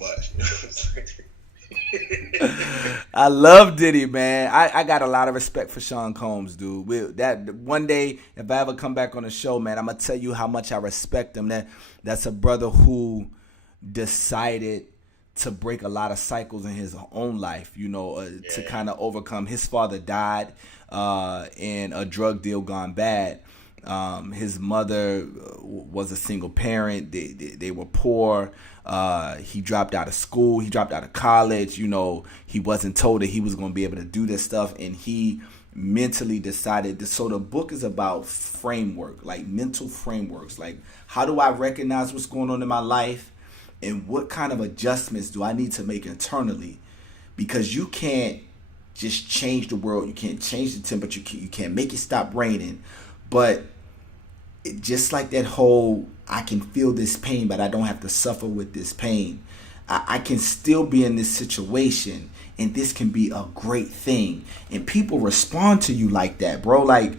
much. You know what I'm saying? I love Diddy, man. I got a lot of respect for Sean Combs, dude. That one day, if I ever come back on the show, man, I'm gonna tell you how much I respect him. That's a brother who decided to break a lot of cycles in his own life. To Yeah, kind of overcome. His father died in a drug deal gone bad. His mother was a single parent. They were poor. He dropped out of school. He dropped out of college. He wasn't told that he was going to be able to do this stuff, and he mentally decided. So the book is about framework, like mental frameworks, like how do I recognize what's going on in my life, and what kind of adjustments do I need to make internally, because you can't just change the world. You can't change the temperature. You can't make it stop raining, but just like that whole I can feel this pain, but I don't have to suffer with this pain. I can still be in this situation, and this can be a great thing. And people respond to you like that, bro. Like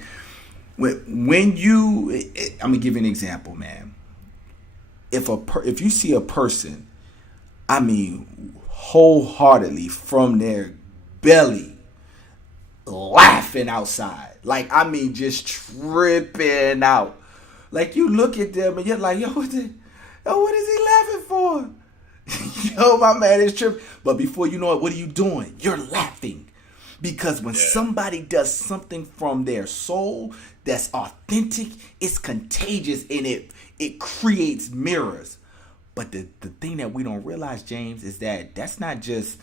when I'm gonna give you an example, man. If you see a person, I mean, wholeheartedly from their belly laughing outside. Like, I mean, just tripping out. Like, you look at them and you're like, what is he laughing for? Yo, my man is tripping. But before you know it, what are you doing? You're laughing. Because when yeah, somebody does something from their soul that's authentic, it's contagious, and it creates mirrors. But the thing that we don't realize, James, is that that's not just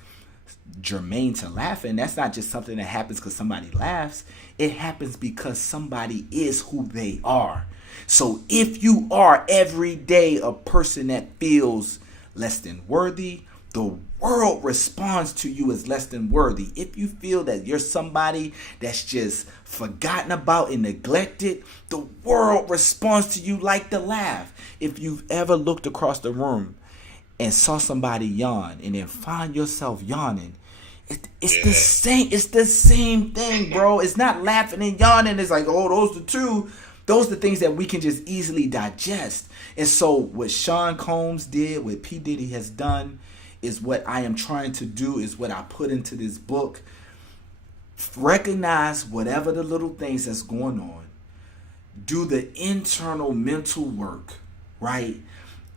germane to laughing. That's not just something that happens because somebody laughs. It happens because somebody is who they are. So if you are every day a person that feels less than worthy, the world responds to you as less than worthy. If you feel that you're somebody that's just forgotten about and neglected, the world responds to you like the laugh. If you've ever looked across the room and saw somebody yawn and then find yourself yawning, it's the yeah. same. It's the same thing, bro. It's not laughing and yawning. It's like, oh, those the two. Those are the things that we can just easily digest. And so what Sean Combs did, what P. Diddy has done, is what I am trying to do, is what I put into this book. Recognize whatever the little things that's going on. Do the internal mental work, right?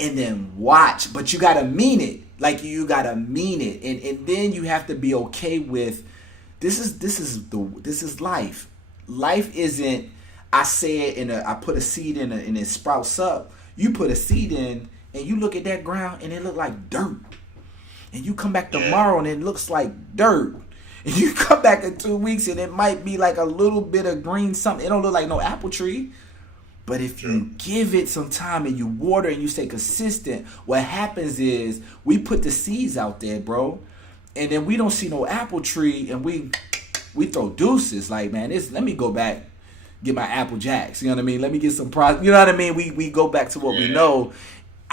And then watch. But you gotta mean it. Like, you gotta mean it. And then you have to be okay with this is life. Life isn't I say it I put a seed in and it sprouts up. You put a seed in and you look at that ground and it look like dirt. And you come back Yeah. tomorrow and it looks like dirt. And you come back in 2 weeks and it might be like a little bit of green something. It don't look like no apple tree. But if True. you give it some time and you water and you stay consistent, what happens is we put the seeds out there, bro. And then we don't see no apple tree and we throw deuces. Like, man, let me go back, get my Apple Jacks. You know what I mean? Let me get some product. You know what I mean? We go back to what we Yeah. know.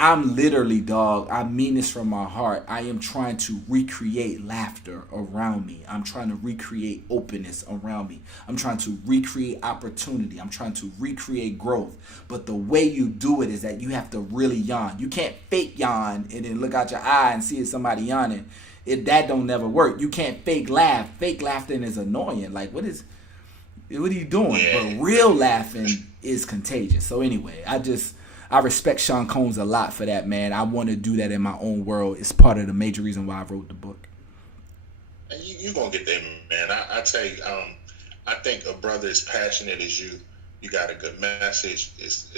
I'm literally, dog, I mean this from my heart. I am trying to recreate laughter around me. I'm trying to recreate openness around me. I'm trying to recreate opportunity. I'm trying to recreate growth. But the way you do it is that you have to really yawn. You can't fake yawn and then look out your eye and see somebody yawning. That don't never work. You can't fake laugh. Fake laughing is annoying. Like, what are you doing? Yeah. But real laughing is contagious. So anyway, I respect Sean Combs a lot for that, man. I want to do that in my own world. It's part of the major reason why I wrote the book. And you gonna get there, man. I tell you, I think a brother as passionate as you got a good message. It's